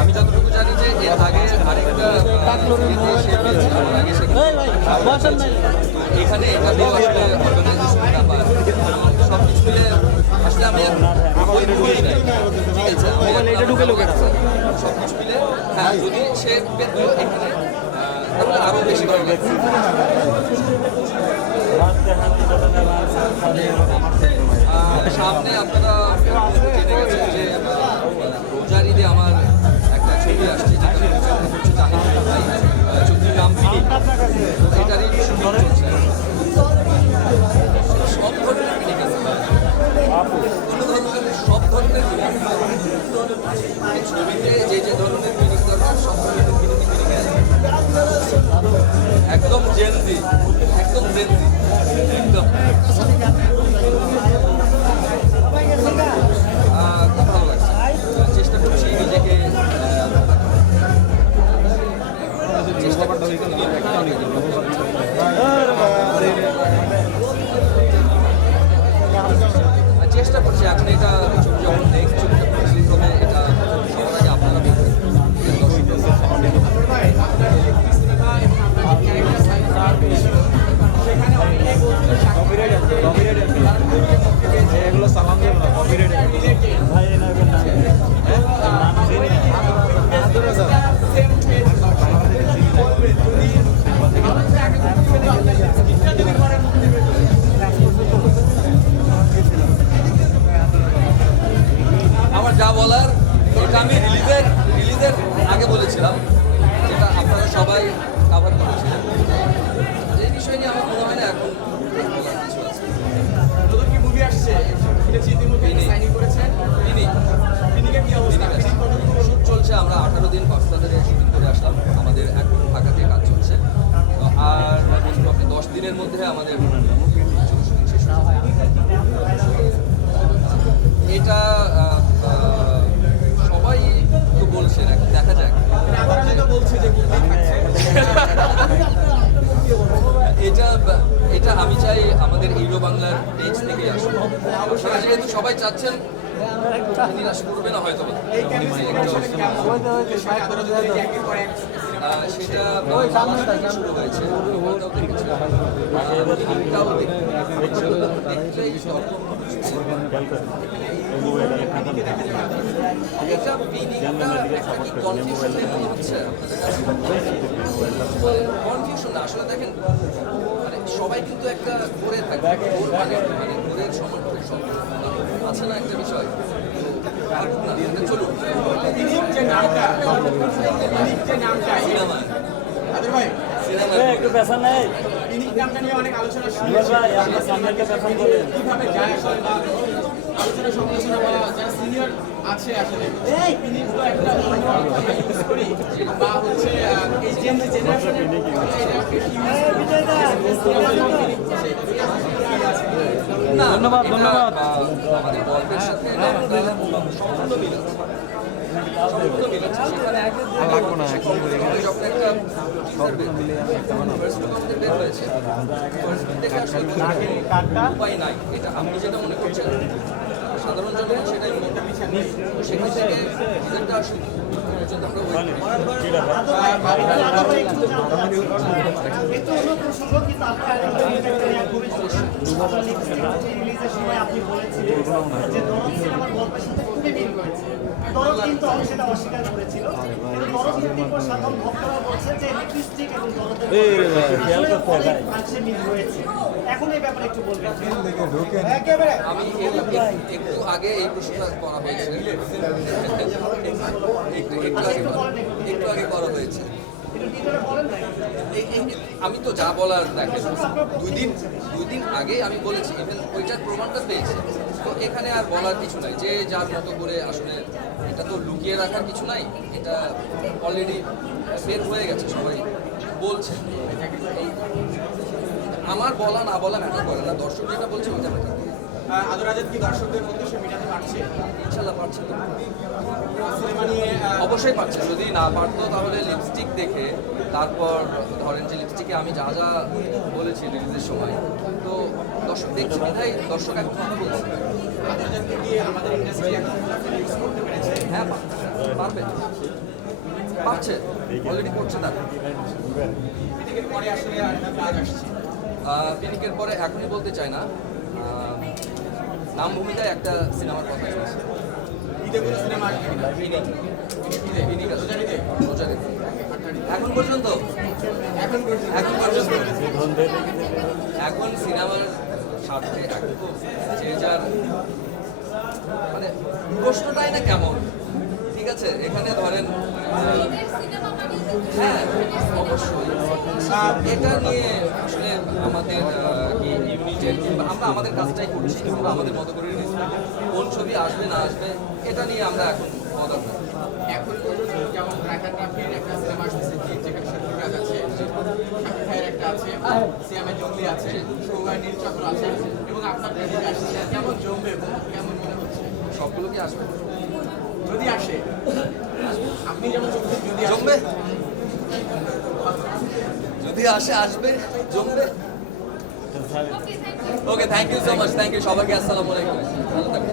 আমি যতটুকু জানি যে এর আগে আরেকটা এখানে এটা তো আসলে অর্গানাইজেশন ব্যাপার সব কিছু মিলে আসলে আমি ওই ভুলই নাই ঠিক আছে সব কিছু মিলে হ্যাঁ যদি সে পেত এখানে তাহলে আরও বেশি ভালো লাগছে। সামনে আপনারা জেনে গেছেন যে রোজার ঈদে আমার একটা ছবি আসছে যেটা হচ্ছে ছবির নাম ফিনি, এটারই শুটিং চলছে। সব ধরনের ফিনিক আছে, সব ধরনের ফিনিক ছবিতে যে যে ধরনের ফিনিক দরকার সব ধরনের ফিনিক আছে, একদম জেনজি একদম জেনজি একদম খুব ভালো লাগছে। চেষ্টা করছি নিজেকে চেষ্টা করছি এখন এটা ছবি যখন নেক্সট ছবিটা রিলিজ হবে এটা সবার আগে আপনারা দেখবেন। এগুলো সালাম দিয়ে না কপিরাইট ভাই নেবেন না আমার যা বলার এটা আমি রিলিজের আগে বলেছিলাম, যেটা আপনারা সবাই কাভার করেছিলেন। এই বিষয় নিয়ে আমার মনে হয় না এখন কিছু আছে। নতুন কি মুভি আসছে শুনেছি ইতিমধ্যে সাইনিং করেছেন ফিনিকের কি অবস্থা? শুট চলছে, আমরা 18 দিন কক্সবাজারে শুটিং করে আসলাম, আমাদের এখন ঢাকাতে কাজ চলছে। তো আর 10 দিনের মধ্যে আমাদের শুটিং শেষ হয়ে যাবে। এটা সবাই তো বলছেন, এখন দেখা যাক। বলছে যে এটা আমি চাই আমাদের হিরো বাংলার পেজ থেকে আসুন। আপনারা যেহেতু সবাই চাচ্ছেন নিরাশ করবে না হয়তো সেটা শুরু হয়েছে এটা কনফিউশন না আসলে দেখেন, মানে সবাই কিন্তু একটা করে থাকে ঘোরের সমর্থক আছে না একটা বিষয়। চলুন একটু পেশা নেই নামটা নিয়ে অনেক আলোচনা কিভাবে যায় আসলে আলোচনা সমালোচনা বলা যারা সিনিয়র আছে আসলে একটা বা হচ্ছে এই জেনারেশনের ধন্যবাদ ধন্যবাদ আমাদের গল্পের সাথে সম্পূর্ণ মিল আছে। উপায় নাই, এটা আপনি যেটা মনে করছেন সাধারণ জনগণ সেটাই মনে করছে। সেখান থেকে রিজাল্টটা আসলে দরদ কিন্তু সেটা অস্বীকার করেছিল। সাধারণ ভক্তরা বলছে যে লিপস্টিক এবং দরদের মিল হয়েছে। এখন এই ব্যাপারে একটু বলবেন। আমি একটু আগে এই প্রশ্নটা করা হয়েছে, একটু আগে করা হয়েছে। আমি তো যা বলার দেখেন, দুই দিন আগে আমি বলেছি, ইভেন ওইটার প্রমাণটা পেয়েছি। তো এখানে আর বলার কিছু নাই, যে যার মতো করে আসলে এটা তো লুকিয়ে রাখার কিছু নাই, এটা অলরেডি বের হয়ে গেছে, সবাই বলছে। আমার বলা না বলা ম্যাটার করে না, দর্শক যেটা বলছে ওইটা ম্যাটার করে। আদর রাজাত কি দর্শকদের মধ্যে সে মেটাতে পারছে? ইনশাল্লাহ পারছে তো। সিনেমা নিয়ে অবশ্যই পারছে, যদি না পারতো তাহলে লিপস্টিক দেখে তারপর ধরেন যে লিপস্টিকে আমি যা যা বলেছি রিলিজের সময়, তো দর্শক দেখছে বিধায় দর্শক এখন কথা বলছে। আদর রাজাতকে কি আমাদের ইন্ডাস্ট্রি এখন ইউজ করতে পেরেছে? হ্যাঁ পারবে, পারছে, অলরেডি করছে তারা। এদিকে পরে আসলে আর একটা কাজ আসছে। পিনিকের পরে এখনই বলতে চাই না, নাম ভূমিকায় একটা সিনেমার কথা চলছে। ঈদে কোনো সিনেমা আসবে কিনা? পিনিক, ঈদে? পিনিক আছে। রোজারিতে? রোজারিতে। এখন পর্যন্ত এখন পর্যন্ত এখন পর্যন্ত ধনদের এখন সিনেমার স্বার্থে এখন তো যে যার মানে প্রশ্নটাই না কেমন, ঠিক আছে, এখানে ধরেন হ্যাঁ অবশ্যই এটা নিয়ে আসলে আমাদের ইউনিটের কিংবা আমরা আমাদের কাজটাই করছি কিংবা আমাদের মতো করে রেসপেক্ট কোন ছবি আসবে না আসবে এটা নিয়ে আমরা এখন মদত করি। এখন পর্যন্ত যেমন রায়হান রাফির একটা সিনেমা আসতেছে যেখানে শাকিব রাজ আছে, শাকিব ভাইয়ের একটা আছে, সিয়ামের জঙ্গলি আছে, সৌগায় নীলচক্র আছে এবং আপনার প্রজেক্ট আসছে, কেমন জমবে এবং কেমন মনে হচ্ছে? সবগুলো কি আসবে? যদি আসে, আপনি যেমন চোখে যদি আসে, জমবে, যদি আসে আসবে, জমবে। Okay, thank you so much, thank you সবাইকে, আসসালামু আলাইকুম, ভালো থাকবেন।